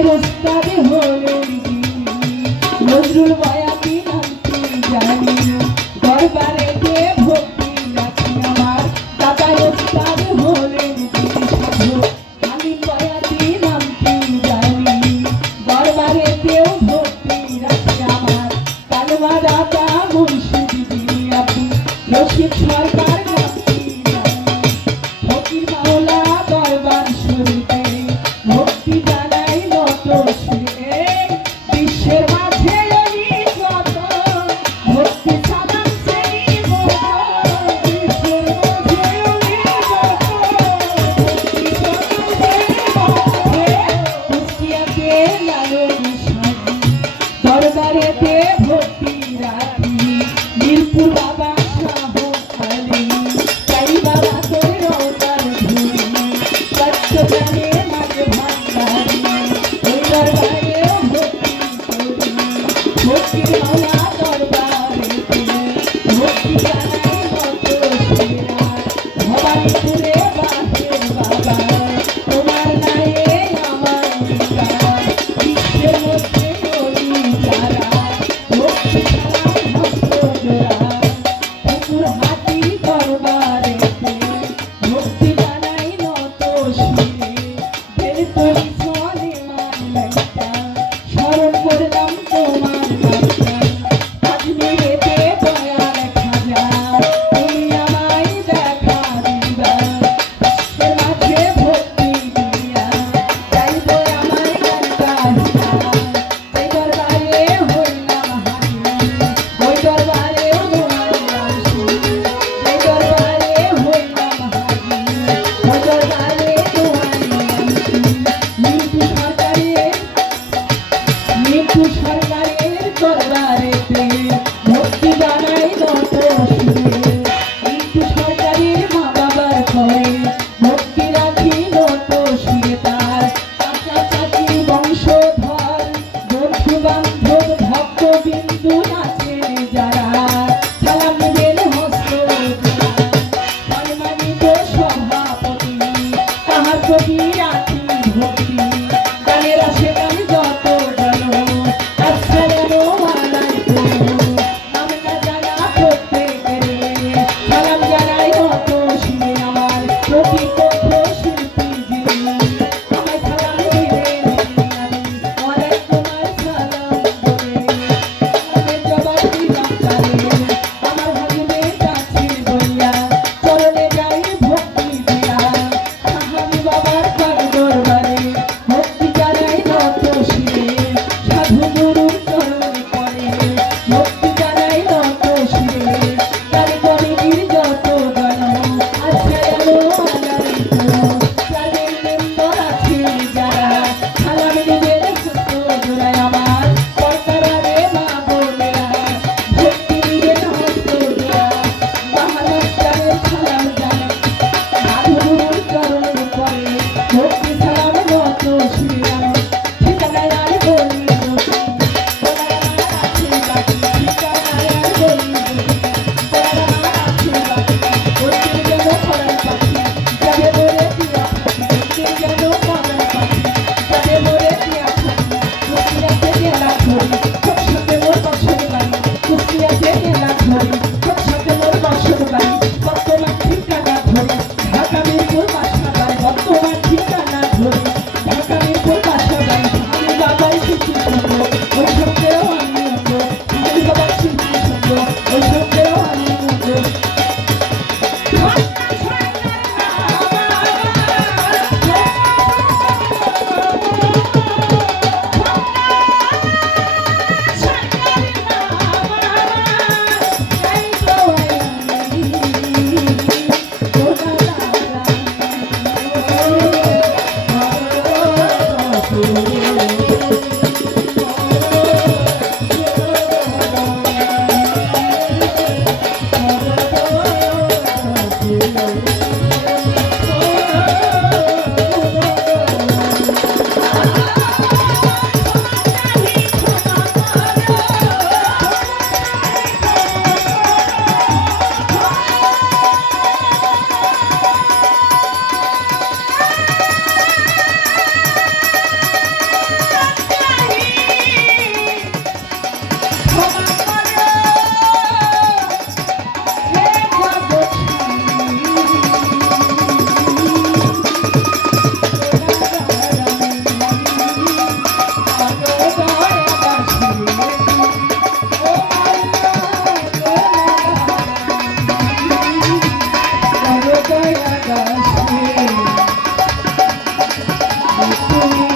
দাতায়ের ওস্তাদ হলেন নজরুল বয়াতি নামটি জানি দরবারেতে ভক্তি রাখি আমার দাতায়ের ওস্তাদ হলেন সাধু হালিম বয়াতি নামটি জানি দরবারেতেও ভক্তি রাখি আমার কালমা দাতা মুর্শিদ বিনিয়াতি রশিদ সরকার নামটি জানি ফকির মাওলা দরবার শরীফে ভক্তি জানাই নত সুরে বিশ্বের মাঝে অনিকত ভক্তি সালাম সেই বিশ্বের মাঝে কুষ্টিয়াতে লালন সাজি দরবারেতে ভক্তি রাখি মিরপুর বাবা শাহ আলী চাই বাবা তোর রওজার ধুলি চট্টগ্রামে মাঝে ভান্ডারি ওই দরবারেও ভক্তি করি ভক্তির মাওলা দরবারেতে ভক্তি জানাই মত শিরার ভবানীপুরে বাহের বাবা তোমার নায়ে আমার বিকার বিশ্বের মধ্যে করি যারা ভক্তি ছাড়া ভক্ত জোড়া ঠাকুর হাতি দরবারেতে ভক্তি জানাই নত শিরে দের তরি সনে মানলাইতা স্মরণ করলাম তোমার নামটা আজমিরেতে দয়াল খাজা তুমি আমায় দেখা দিবা বিশ্বের মাঝে ভক্তি দিয়া যাইব আমার গানটা সেই দরবারে হইলাম হাজির ওই দরবারেও হইলাম সুর সেই দরবারে হইলাম হাজির ওই দরবারে হইলাম মিন্টু সরকারের দরবারেতে ভক্তি জানাই নত সুরে মিন্টু সরকারের মা বাবার ঘরে ভক্তি রাখি নত সুরে তার চাচা চাচি বংশধর বন্ধু বান্ধব ভক্ত বিন্দু নাচেন যারা সালাম দেন হস্ত সম্মানিত সভাপতি তাহার প্রতি রাখি ভক্তি গানের আসে গান যত জানো আসসালামু আলাইকুম আমরা জানা প্রত্যেকের সালাম জানাই নত শিরে আমার প্রতিপক্ষ শিল্পী যিনি আমায় সালাম দিলেন আমি ওয়ালাইকুম আসসালাম বলে আমি জবাব দিলাম তারে আমার হাজুমের কাছে বইয়া চরণে যাই ভক্তি দিয়া সাহাবি বাবার কার দরবারে ভক্তি জানাই নত শিরে সাধু গুরুর চরণ পরে ভক্তি জানাই নত শিরে তার কমিটির যত গণ আসসালামু আলাইকুম তাদের মেম্বার আছেন যারা সালাম দিবেন ছোট জোড়ায় আমার কর্তারা মা বোনেরা ভক্তি দিবেন হস্ত জোড়া মহারাষ্ট্রের সালাম জানাই সাধু গুরুর চরণ পরে ভক্তি সালাম নত শিরাম ঠিকানায় আর বলি বসি তোমার আমার আছে বাকি ঠিকানায় আর বলি বসি তোমার আমার আছে বাকি ভক্তির যেন করার পাখি যাবে বলে দিয়া থাকি ভক্তির যেন করার পাখি যাবে বলে দিয়া থাকি কুষ্টিয়াতে গেলা ধরি সব সাথে মোর বসর বাড়ি কুষ্টিয়াতে গেলা ধরি সব সাথে মোর বসর বাড়ি বর্তমান ঠিকানা ধরি ঢাকা মিরপুর বাসা বাড়ি বর্তমান ঠিকানা ধরি ঢাকা মিরপুর বাসা বাড়ি আমি বাবার শিল্পী সঙ্গ ওই সঙ্গেও আমি অঙ্গ আমি বাবার শিল্পী সঙ্গ ওই সঙ্গেও আমি অঙ্গ তুমি